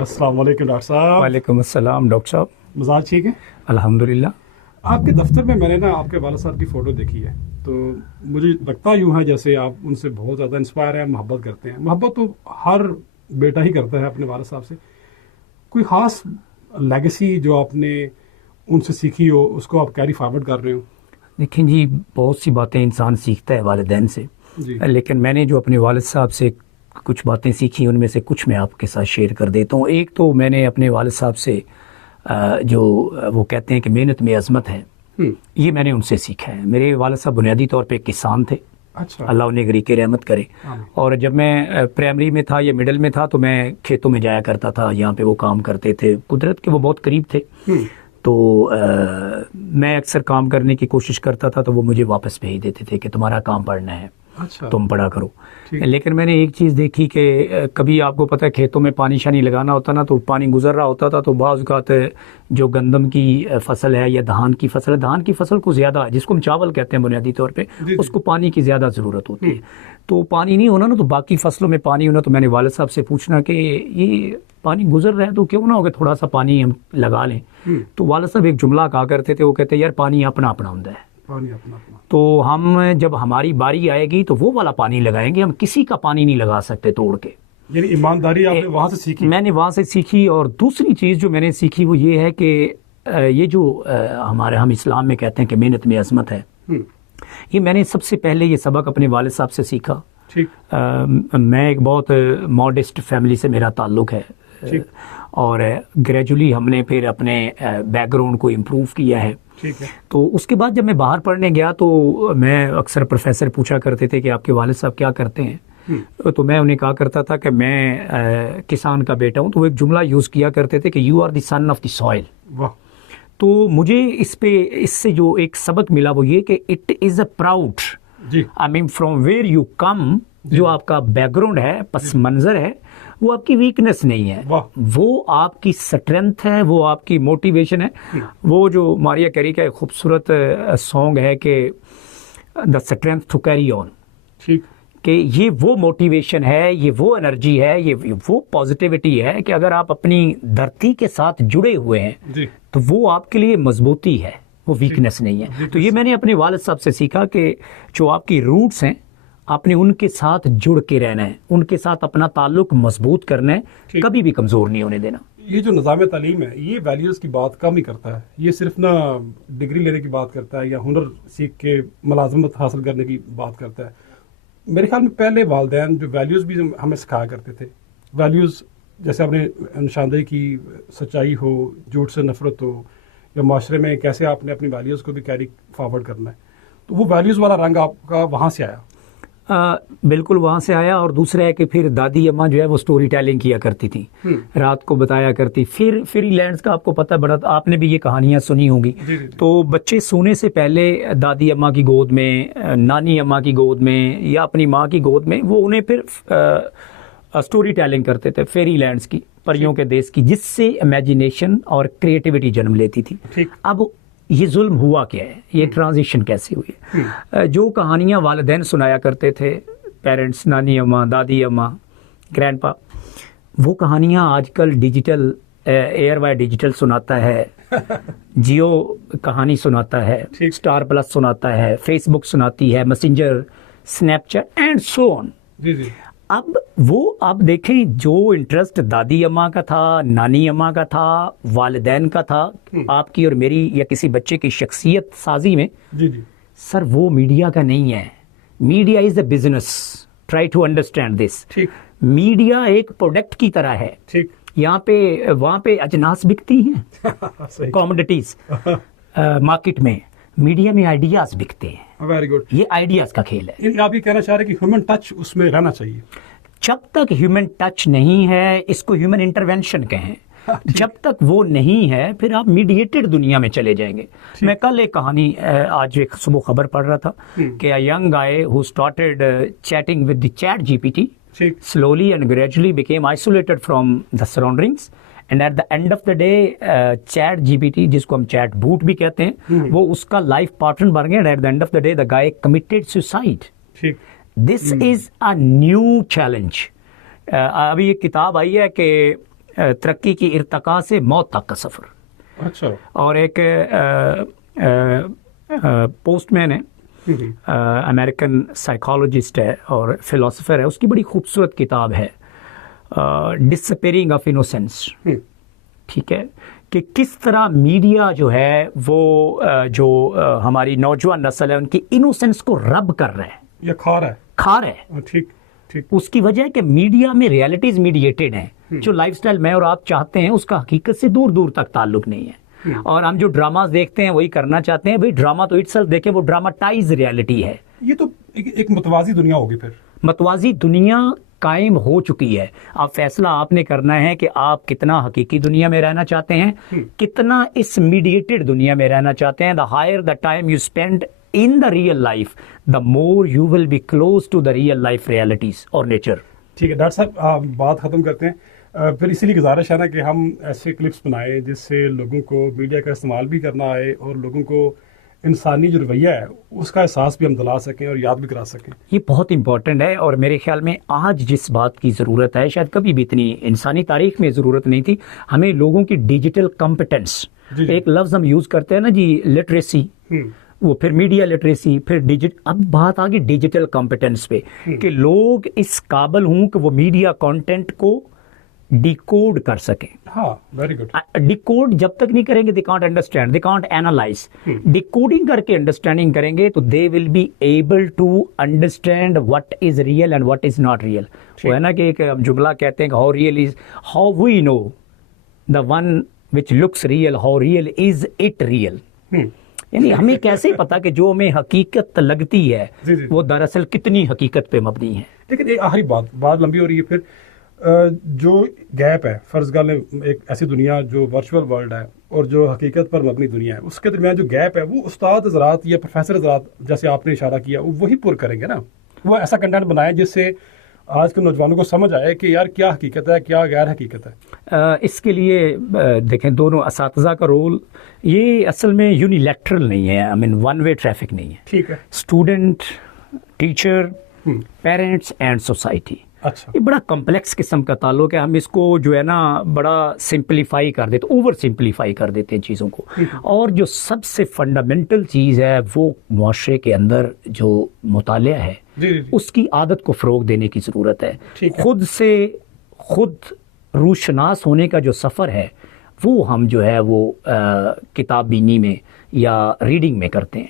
السلام علیکم ڈاکٹر صاحب. وعلیکم السلام ڈاکٹر صاحب. مزاج ٹھیک ہے الحمدللہ. آپ کے دفتر میں نے نا آپ کے والد صاحب کی فوٹو دیکھی ہے تو مجھے لگتا یوں ہے جیسے آپ ان سے بہت زیادہ انسپائر ہیں, محبت کرتے ہیں. محبت تو ہر بیٹا ہی کرتا ہے اپنے والد صاحب سے. کوئی خاص لیگیسی جو آپ نے ان سے سیکھی ہو اس کو آپ کیری فارورڈ کر رہے ہو؟ دیکھیں جی, بہت سی باتیں انسان سیکھتا ہے والدین سے جی. لیکن میں نے جو اپنے والد صاحب سے کچھ باتیں سیکھی ان میں سے کچھ میں آپ کے ساتھ شیئر کر دیتا ہوں. ایک تو میں نے اپنے والد صاحب سے جو وہ کہتے ہیں کہ محنت میں عظمت ہے, یہ میں نے ان سے سیکھا ہے. میرے والد صاحب بنیادی طور پہ کسان تھے. اچھا. اللہ انہیں غریق رحمت کرے. اور جب میں پرائمری میں تھا یا مڈل میں تھا تو میں کھیتوں میں جایا کرتا تھا, یہاں پہ وہ کام کرتے تھے. قدرت کے وہ بہت قریب تھے تو میں اکثر کام کرنے کی کوشش کرتا تھا تو وہ مجھے واپس بھیج دیتے تھے کہ تمہارا کام پڑھنا ہے, تم پڑھا کرو. لیکن میں نے ایک چیز دیکھی کہ کبھی آپ کو پتہ ہے کھیتوں میں پانی شانی لگانا ہوتا نا تو پانی گزر رہا ہوتا تھا تو بعض اوقات جو گندم کی فصل ہے یا دھان کی فصل ہے, دھان کی فصل کو زیادہ, جس کو ہم چاول کہتے ہیں بنیادی طور پہ, اس کو پانی کی زیادہ ضرورت ہوتی ہے. تو پانی نہیں ہونا نا تو باقی فصلوں میں پانی ہونا. تو میں نے والد صاحب سے پوچھنا کہ یہ پانی گزر رہا ہے تو کیوں نہ ہو کہ تھوڑا سا پانی ہم لگا لیں. تو والد صاحب ایک جملہ کہا کرتے تھے, وہ کہتے ہیں یار پانی اپنا اپنا ہوتا ہے. تو ہم جب ہماری باری آئے گی تو وہ والا پانی لگائیں گے, ہم کسی کا پانی نہیں لگا سکتے توڑ کے. یعنی ایمانداری آپ نے وہاں سے سیکھی؟ میں نے وہاں سے سیکھی. اور دوسری چیز جو میں نے سیکھی وہ یہ ہے کہ یہ جو ہم اسلام میں کہتے ہیں کہ محنت میں عظمت ہے, یہ میں نے سب سے پہلے یہ سبق اپنے والد صاحب سے سیکھا. میں ایک بہت ماڈسٹ فیملی سے میرا تعلق ہے اور گریجولی ہم نے پھر اپنے بیک گراؤنڈ کو امپروو کیا ہے. تو اس کے بعد جب میں باہر پڑھنے گیا تو میں اکثر پروفیسر پوچھا کرتے تھے کہ آپ کے والد صاحب کیا کرتے ہیں, تو میں انہیں کہا کرتا تھا کہ میں کسان کا بیٹا ہوں. تو وہ ایک جملہ یوز کیا کرتے تھے کہ you are the son of the soil. تو مجھے اس سے جو ایک سبق ملا وہ یہ کہ it is a proud, I mean from where you come, جو آپ کا بیک گراؤنڈ ہے, پس منظر ہے, وہ آپ کی ویکنس نہیں ہے, وہ آپ کی سٹرینتھ ہے, وہ آپ کی موٹیویشن ہے. وہ جو ماریا کیری کا ایک خوبصورت سانگ ہے کہ the strength to carry on, کہ یہ وہ موٹیویشن ہے, یہ وہ انرجی ہے, یہ وہ پازیٹیوٹی ہے کہ اگر آپ اپنی دھرتی کے ساتھ جڑے ہوئے ہیں تو وہ آپ کے لیے مضبوطی ہے, وہ ویکنس نہیں ہے. تو یہ میں نے اپنے والد صاحب سے سیکھا کہ جو آپ کی روٹس ہیں آپ نے ان کے ساتھ جڑ کے رہنا ہے, ان کے ساتھ اپنا تعلق مضبوط کرنا ہے, کبھی بھی کمزور نہیں ہونے دینا. یہ جو نظام تعلیم ہے یہ ویلیوز کی بات کم ہی کرتا ہے. یہ صرف نہ ڈگری لینے کی بات کرتا ہے یا ہنر سیکھ کے ملازمت حاصل کرنے کی بات کرتا ہے. میرے خیال میں پہلے والدین جو ویلیوز بھی ہمیں سکھایا کرتے تھے, ویلیوز جیسے آپ نے نشاندہی کی, سچائی ہو, جھوٹ سے نفرت ہو, یا معاشرے میں کیسے آپ نے اپنی ویلیوز کو بھی کیری فارورڈ کرنا ہے, تو وہ ویلیوز والا رنگ آپ کا وہاں سے آیا؟ بالکل وہاں سے آیا. اور دوسرا ہے کہ پھر دادی اماں جو ہے وہ سٹوری ٹیلنگ کیا کرتی تھی, رات کو بتایا کرتی. پھر فری لینڈز کا آپ کو پتہ بڑا, آپ نے بھی یہ کہانیاں سنی ہوں گی. تو بچے سونے سے پہلے دادی اماں کی گود میں, نانی اماں کی گود میں یا اپنی ماں کی گود میں وہ انہیں پھر سٹوری ٹیلنگ کرتے تھے, فیری لینڈز کی, پریوں کے دیس کی, جس سے امیجنیشن اور کریٹیوٹی جنم لیتی تھی. اب یہ ظلم ہوا کیا ہے, یہ ٹرانزیشن کیسے ہوئی ہے؟ جو کہانیاں والدین سنایا کرتے تھے, پیرنٹس, نانی اماں, دادی اماں, گرینڈ پا, وہ کہانیاں آج کل ڈیجیٹل, ایئر وائی ڈیجیٹل سناتا ہے, جیو کہانی سناتا ہے, اسٹار پلس سناتا ہے, فیس بک سناتی ہے, Messenger, Snapchat and so on. اب وہ آپ دیکھیں جو انٹرسٹ دادی اماں کا تھا, نانی اماں کا تھا, والدین کا تھا, آپ کی اور میری یا کسی بچے کی شخصیت سازی میں, سر وہ میڈیا کا نہیں ہے. Media is a business, try to understand this. Media ایک پروڈکٹ کی طرح ہے. یہاں پہ وہاں پہ اجناس بکتی ہیں, کوموڈیٹیز مارکیٹ میں, میڈیا میں آئیڈیاز بکتے ہیں. Very good. یہ آئیڈیاز کا کھیل ہے. آپ یہ کہنا چاہ رہے ہیں کہ ہیومن ٹچ اس میں رہنا چاہیے. جب تک ہیومن ٹچ نہیں ہے, اس کو ہیومن انٹرونشن کہیں, جب تک وہ نہیں ہے پھر آپ میڈیٹڈ دنیا میں چلے جائیں گے. میں کل ایک کہانی, آج ایک صبح خبر پڑھ رہا تھا کہ a young guy who started chatting with the chat GPT slowly and gradually became isolated from the surroundings. And at the end of the day chat G P T, جس کو ہم چیٹ بوٹ بھی کہتے ہیں, وہ اس کا life partner بن گیا. And at the end of the day the guy committed suicide. This is a new challenge. ابھی ایک کتاب آئی ہے کہ ترقی کی ارتقاء سے موت تک کا سفر. اچھا. اور ایک پوسٹ مین ہے, امریکن سائیکالوجسٹ ہے اور فلاسفر ہے, اس کی بڑی خوبصورت کتاب ہے ڈسپیئرنگ آف انوسینس. ٹھیک ہے, کہ کس طرح میڈیا جو ہے وہ جو ہماری نوجوان نسل ہے ان کی انوسینس کو رب کر رہا ہے یا کھا رہا ہے. ٹھیک. اس کی وجہ ہے کہ میڈیا میں ریالٹیز میڈیٹڈ ہیں. جو لائف سٹائل میں اور آپ چاہتے ہیں اس کا حقیقت سے دور دور تک تعلق نہیں ہے. اور ہم جو ڈراماز دیکھتے ہیں وہی کرنا چاہتے ہیں. بھئی ڈراما تو اٹسیلف دیکھیں وہ ڈراماٹائز ریالٹی ہے. یہ تو ایک متوازی دنیا ہوگی. پھر متوازی دنیا قائم ہو چکی ہے. اب فیصلہ آپ نے کرنا ہے کہ آپ کتنا حقیقی دنیا میں رہنا چاہتے ہیں, کتنا اس میڈیٹڈ دنیا میں رہنا چاہتے ہیں. The higher the time you spend in the real life, the more you will be close to the real life realities or nature. ٹھیک ہے ڈاکٹر صاحب, بات ختم کرتے ہیں. پھر اسی لیے گزارش ہے نا کہ ہم ایسے کلپس بنائیں جس سے لوگوں کو میڈیا کا استعمال بھی کرنا آئے اور لوگوں کو انسانی جو رویہ ہے اس کا احساس بھی ہم دلا سکیں اور یاد بھی کرا سکیں. یہ بہت امپورٹنٹ ہے, اور میرے خیال میں آج جس بات کی ضرورت ہے شاید کبھی بھی اتنی انسانی تاریخ میں ضرورت نہیں تھی. ہمیں لوگوں کی ڈیجیٹل کمپیٹنس, ایک لفظ ہم یوز کرتے ہیں نا جی, لٹریسی, وہ پھر میڈیا لٹریسی, پھر اب بات آ گئی ڈیجیٹل کمپیٹنس پہ کہ لوگ اس قابل ہوں کہ وہ میڈیا کانٹینٹ کو ڈیکوڈ کر سکیں. ہاں, ویری گڈ. ڈیکوڈ جب تک نہیں کریں گے they can't understand, they can't analyse. Decoding کر کے انڈرسٹینڈنگ کریں گے تو they will be able to understand what is real and what is not real. وہ ہے نا کہ ایک جملہ کہتے ہیں کہ how real is, how we know the one which looks real, how real is it real. یعنی ہمیں کیسے پتا کہ جو ہمیں حقیقت لگتی ہے وہ دراصل کتنی حقیقت پہ مبنی ہے. لیکن ایک آخری بات لمبی ہو رہی ہے. پھر جو گیپ ہے فرض کر لیں ایک ایسی دنیا جو ورچوئل ورلڈ ہے اور جو حقیقت پر مبنی دنیا ہے, اس کے درمیان جو گیپ ہے وہ استاد حضرات یا پروفیسر حضرات جیسے آپ نے اشارہ کیا وہی پر کریں گے نا. وہ ایسا کنٹینٹ بنائیں جس سے آج کے نوجوانوں کو سمجھ آئے کہ یار کیا حقیقت ہے کیا غیر حقیقت ہے. اس کے لیے دیکھیں دونوں اساتذہ کا رول یہ اصل میں یونیلیٹرل نہیں ہے, آئی مین ون وے ٹریفک نہیں ہے. ٹھیک ہے. Student, teacher, parents and society. اچھا, یہ بڑا کمپلیکس قسم کا تعلق ہے. ہم اس کو جو ہے نا بڑا سمپلیفائی کر دیتے, اوور سمپلیفائی کر دیتے ہیں چیزوں کو. اور جو سب سے فنڈامنٹل چیز ہے وہ معاشرے کے اندر جو مطالعہ ہے اس کی عادت کو فروغ دینے کی ضرورت ہے. خود سے خود روشناس ہونے کا جو سفر ہے وہ ہم جو ہے وہ کتاب بینی میں یا ریڈنگ میں کرتے ہیں.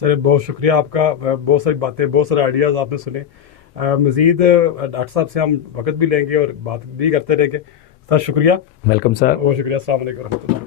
سر بہت شکریہ آپ کا, بہت ساری باتیں, بہت سارے آئیڈیاز آپ نے سنے. مزید ڈاکٹر صاحب سے ہم وقت بھی لیں گے اور بات بھی کرتے رہیں گے. سر شکریہ. Welcome sir. بہت شکریہ. السلام علیکم و رحمۃ اللہ.